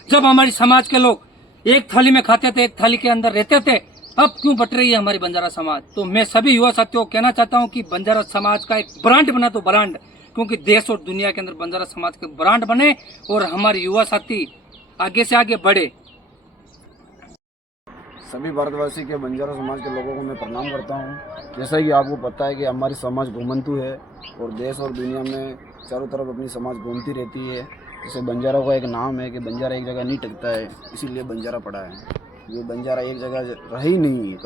जब हमारी समाज के लोग एक थाली में खाते थे, एक थाली के अंदर रहते थे, अब क्यों बट रही है हमारी बंजारा समाज। तो मैं सभी युवा साथियों को कहना चाहता हूं कि बंजारा समाज का एक ब्रांड बना तो ब्रांड, क्योंकि देश और दुनिया के अंदर बंजारा समाज के ब्रांड बने और हमारे युवा साथी आगे से आगे बढ़े। सभी भारतवासी के बंजारा समाज के लोगों को मैं प्रणाम करता हूं। जैसा कि आपको पता है कि हमारी समाज घूमंतु है और देश और दुनिया में चारों तरफ अपनी समाज घूमती रहती है। जैसे बंजारों का एक नाम है कि बंजारा एक जगह नहीं टिकता है, इसीलिए बंजारा पड़ा है। ये बंजारा एक जगह रह ही नहीं है,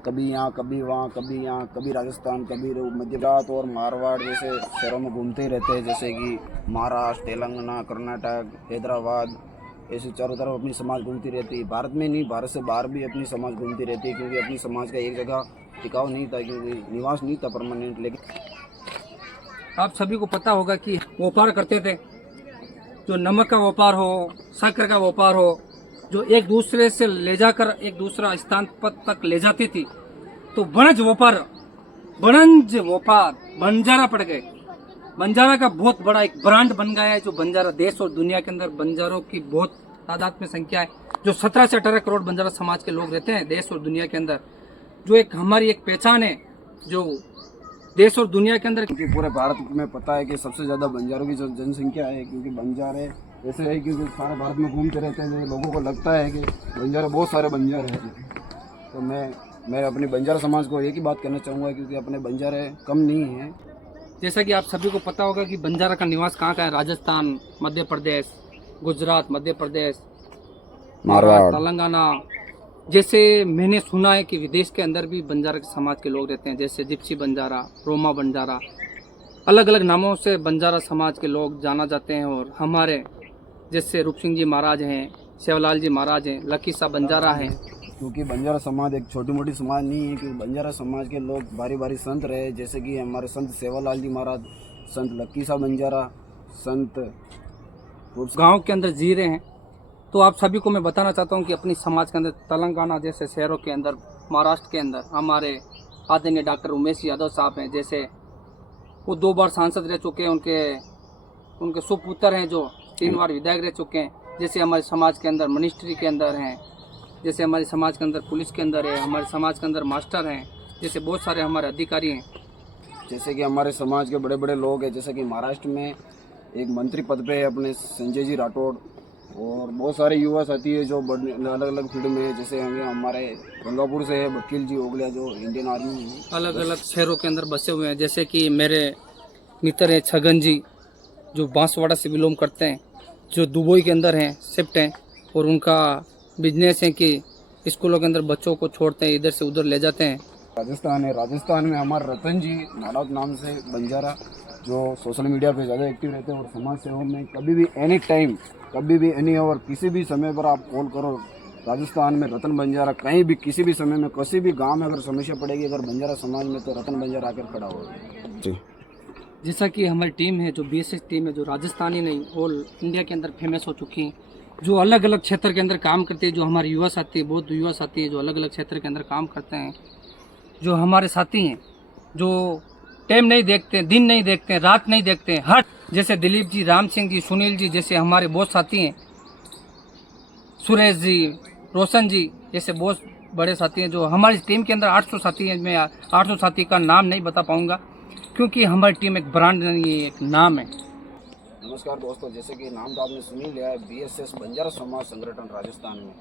कभी यहाँ कभी वहाँ, कभी यहाँ कभी राजस्थान, कभी मध्य प्रदेश और मारवाड़ जैसे शहरों में घूमते ही रहते हैं। जैसे कि महाराष्ट्र, तेलंगाना, कर्नाटक, हैदराबाद, ऐसे चारों तरफ अपनी समाज घूमती रहती है। भारत में नहीं, भारत से बाहर भी अपनी समाज घूमती रहती है, क्योंकि अपनी समाज का एक जगह टिकाव नहीं था, क्योंकि निवास नहीं था परमानेंट। लेकिन आप सभी को पता होगा कि व्यापार करते थे, जो नमक का व्यापार हो, शक्कर का व्यापार हो, जो एक दूसरे से ले जाकर एक दूसरा स्थान पर तक ले जाती थी, तो बनज व्यापार बंजारा पड़ गए। बंजारा का बहुत बड़ा एक ब्रांड बन गया है, जो बंजारा देश और दुनिया के अंदर बंजारों की बहुत तादाद में संख्या है। जो 17 से 18 करोड़ बंजारा समाज के लोग रहते हैं देश और दुनिया के अंदर, जो एक हमारी एक पहचान है जो देश और दुनिया के अंदर। क्योंकि पूरे भारत में पता है कि सबसे ज़्यादा बंजारों की जो जनसंख्या है, क्योंकि बंजारे ऐसे है क्योंकि सारे भारत में घूमते रहते हैं। लोगों को लगता है कि बंजारे बहुत सारे बंजारे हैं, तो मैं अपनी बंजारा समाज को एक ही बात कहना चाहूँगा, क्योंकि अपने बंजारे कम नहीं हैं। जैसा कि आप सभी को पता होगा कि बंजारा का निवास कहाँ का है। राजस्थान, मध्य प्रदेश, गुजरात, मध्य प्रदेश, महाराष्ट्र, तेलंगाना। जैसे मैंने सुना है कि विदेश के अंदर भी बंजारा समाज के लोग रहते हैं, जैसे जिप्सी बंजारा, रोमा बंजारा, अलग अलग नामों से बंजारा समाज के लोग जाना जाते हैं। और हमारे जैसे रूप सिंह जी महाराज हैं, सेवलाल जी महाराज हैं, लकी सा बंजारा हैं। क्योंकि बंजारा समाज एक छोटी मोटी समाज नहीं है, क्योंकि बंजारा समाज के लोग भारी भारी संत रहे, जैसे कि हमारे संत सेवालाल जी महाराज, संत लक्की सा बंजारा, संत गांव के अंदर जी रहे हैं। तो आप सभी को मैं बताना चाहता हूं कि अपनी समाज के अंदर तेलंगाना जैसे शहरों के अंदर, महाराष्ट्र के अंदर हमारे आदरणीय डॉक्टर उमेश यादव साहब हैं। जैसे वो 2 बार सांसद रह चुके हैं, उनके सुपुत्र हैं जो 3 बार विधायक रह चुके हैं। जैसे हमारे समाज के अंदर मिनिस्ट्री के अंदर हैं, जैसे हमारे समाज के अंदर पुलिस के अंदर है, हमारे समाज के अंदर मास्टर हैं, जैसे बहुत सारे हमारे अधिकारी हैं। जैसे कि हमारे समाज के बड़े बड़े लोग हैं, जैसे कि महाराष्ट्र में एक मंत्री पद पे है अपने संजय जी राठौड़, और बहुत सारे युवा साथी है जो अलग अलग फील्ड में है। जैसे हमारे गंगापुर से है वकील जी ओगलिया, जो इंडियन आर्मी में अलग अलग शहरों के अंदर बसे हुए हैं। जैसे कि मेरे मित्र हैं छगन जी, जो बांसवाड़ा से बिलोंग करते हैं, जो दुबई के अंदर हैं, शिफ्ट हैं, और उनका बिजनेस है कि स्कूलों के अंदर बच्चों को छोड़ते हैं, इधर से उधर ले जाते हैं। राजस्थान है, राजस्थान में हमारे रतन जी नाडौत नाम से बंजारा, जो सोशल मीडिया पे ज़्यादा एक्टिव रहते हैं और समाज सेवा में कभी भी एनी टाइम, कभी भी एनी आवर, किसी भी समय पर आप कॉल करो, राजस्थान में रतन बंजारा कहीं भी किसी भी समय में किसी भी गांव में अगर समस्या पड़ेगी अगर बंजारा समाज में, तो रतन बंजारा आकर खड़ा होगा जी। जैसा कि हमारी टीम है, जो बीएसएस टीम है, जो राजस्थानी नहीं ऑल इंडिया के अंदर फेमस हो चुकी है, जो अलग अलग क्षेत्र के अंदर काम करते हैं। जो हमारे युवा साथी, बहुत युवा साथी है जो अलग अलग क्षेत्र के अंदर काम करते हैं। जो हमारे साथी हैं जो टाइम नहीं देखते, दिन नहीं देखते, रात नहीं देखते, हर जैसे दिलीप जी, राम सिंह जी, सुनील जी, जैसे हमारे बहुत साथी हैं, सुरेश जी, रोशन जी, जैसे बहुत बड़े साथी हैं। जो हमारी टीम के अंदर 800 साथी हैं। मैं 800 साथी का नाम नहीं बता पाऊंगा, क्योंकि हमारी टीम एक ब्रांड नहीं है, एक नाम है। नमस्कार दोस्तों, जैसे कि नाम तो आपने सुन ही लिया है, बीएसएस बंजारा समाज संगठन राजस्थान में।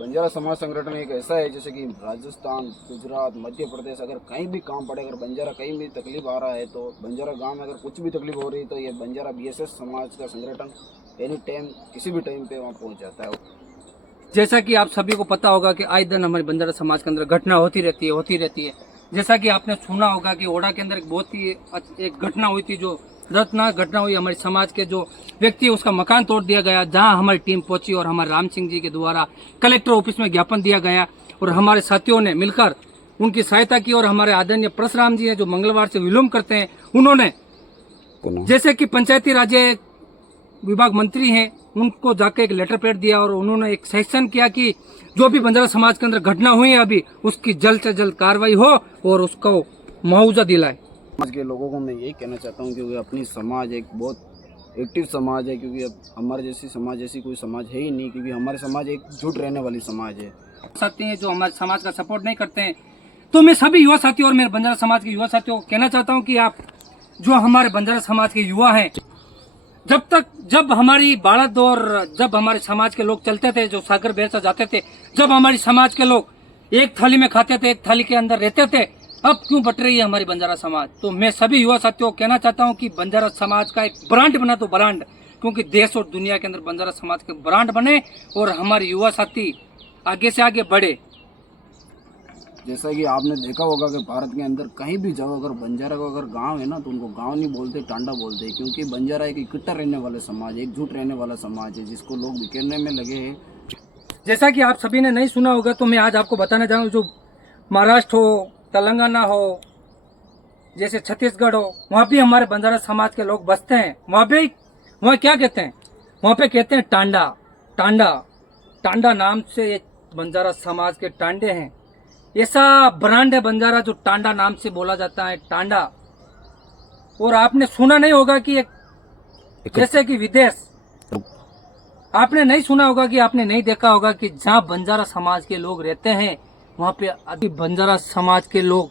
बंजारा समाज संगठन एक ऐसा है जैसे कि राजस्थान, गुजरात, मध्य प्रदेश, अगर कहीं भी काम पड़े, अगर बंजारा कहीं भी तकलीफ आ रहा है, तो बंजारा गांव में अगर कुछ भी तकलीफ हो रही है, तो ये बंजारा बीएसएस समाज का संगठन एनी टाइम किसी भी टाइम पे वहाँ पहुँच जाता है। जैसा कि आप सभी को पता होगा कि आए दिन हमारे बंजारा समाज के अंदर घटना होती रहती है। जैसा कि आपने सुना होगा कि ओडा के अंदर एक बहुत ही एक घटना हुई थी, जो दर्दनाक घटना हुई। हमारे समाज के जो व्यक्ति, उसका मकान तोड़ दिया गया, जहां हमारी टीम पहुंची और हमारे राम सिंह जी के द्वारा कलेक्टर ऑफिस में ज्ञापन दिया गया, और हमारे साथियों ने मिलकर उनकी सहायता की। और हमारे आदरणीय परशुराम जी हैं जो मंगलवार से विलोम करते हैं, उन्होंने जैसे कि पंचायती राज विभाग मंत्री हैं, उनको जाकर एक लेटर पैड दिया और उन्होंने एक सेक्शन किया कि जो भी बंजारा समाज के अंदर घटना हुई है अभी, उसकी जल्द से जल्द कार्रवाई हो और उसको मुआवजा दिलाए। समाज के लोगों को मैं यही कहना चाहता हूँ कि वे अपनी समाज एक बहुत एक्टिव समाज है, क्योंकि अब हमारे जैसी समाज जैसी कोई समाज है ही नहीं, क्योंकि हमारे समाज एकजुट रहने वाली समाज है। साथी हैं जो हमारे समाज का सपोर्ट नहीं करते हैं, तो मैं सभी युवा साथियों और मेरे बंजारा समाज के युवा साथियों को कहना चाहता हूं कि आप जो हमारे बंजारा समाज के युवा हैं, जब हमारी बालद और जब हमारे समाज के लोग चलते थे, जो सागर बेरसा जाते थे, जब हमारी समाज के लोग एक थाली में खाते थे, एक थाली के अंदर रहते थे, अब क्यों बट रही है हमारी बंजारा समाज। तो मैं सभी युवा साथियों को कहना चाहता हूं कि बंजारा समाज का एक ब्रांड बना तो ब्रांड, क्योंकि देश और दुनिया के अंदर बंजारा समाज के ब्रांड बने और हमारे युवा साथी आगे से आगे बढ़े। जैसा कि आपने देखा होगा कि भारत के अंदर कहीं भी जाओ, अगर बंजारा का अगर गांव है ना, तो उनको गांव नहीं बोलते, टांडा बोलते हैं, क्योंकि बंजारा एक इकट्ठा रहने वाला समाज, एकजुट रहने वाला समाज है, जिसको लोग बिखेरने में लगे हैं। जैसा कि आप सभी ने नहीं सुना होगा, तो मैं आज आपको बताना चाहूँगा, जो महाराष्ट्र हो, तेलंगाना हो, जैसे छत्तीसगढ़ हो, वहाँ भी हमारे बंजारा समाज के लोग बसते हैं। वहाँ क्या कहते हैं, वहाँ पे कहते हैं टांडा। टांडा नाम से ये बंजारा समाज के टांडे हैं। ऐसा ब्रांड है बंजारा जो टांडा नाम से बोला जाता है, टांडा। और आपने सुना नहीं होगा कि एक जैसे कि विदेश, आपने नहीं सुना होगा कि आपने नहीं देखा होगा कि जहाँ बंजारा समाज के लोग रहते हैं, वहाँ पे अभी बंजारा समाज के लोग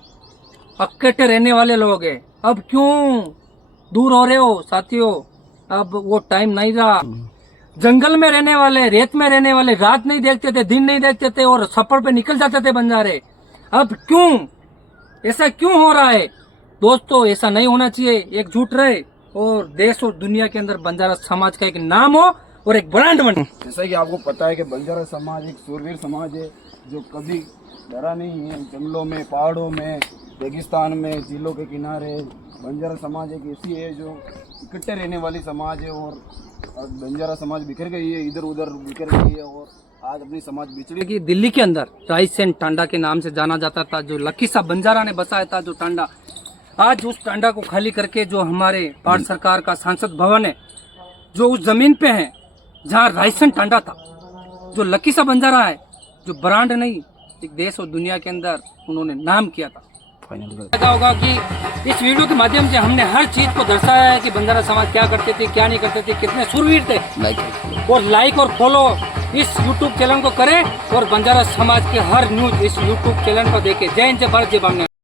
इकट्ठे रहने वाले लोग हैं। अब क्यों दूर हो रहे हो साथियों, अब वो टाइम नहीं रहा। जंगल में रहने वाले, रेत में रहने वाले रात नहीं देखते थे, दिन नहीं देखते थे और सफर पे निकल जाते थे बंजारे। अब क्यों ऐसा क्यों हो रहा है दोस्तों? ऐसा नहीं होना चाहिए। एकजुट रहे और देश और दुनिया के अंदर बंजारा समाज का एक नाम हो और एक ब्रांड बने। जैसा कि आपको पता है कि बंजारा समाज एक शूरवीर समाज है, जो कभी डरा नहीं है। जंगलों में, पहाड़ों में, रेगिस्तान में, झीलों के किनारे बंजारा समाज एक ऐसी है जो इकट्ठे रहने वाली समाज है। और बंजारा समाज बिखर गई है, इधर उधर बिखर गई है और आज अपनी समाज बिछड़ी। कि दिल्ली के अंदर रायसेन टांडा के नाम से जाना जाता था, जो लकी साहब बंजारा ने बसाया था, जो टांडा, आज उस टांडा को खाली करके जो हमारे भारत सरकार का सांसद भवन है, जो उस जमीन पे है जहाँ रायसेन टांडा था, जो लकी साहब बंजारा है, जो ब्रांड नहीं, एक देश और दुनिया के अंदर उन्होंने नाम किया था। पता होगा कि इस वीडियो के माध्यम से हमने हर चीज को दर्शाया है कि बंजारा समाज क्या करते थे, क्या नहीं करते थे, कितने शूरवीर थे। लाइक और फॉलो इस YouTube चैनल को करें और बंजारा समाज के हर न्यूज इस YouTube चैनल पर देखें। जय हिंद, जय भारत, जय बांग्ला।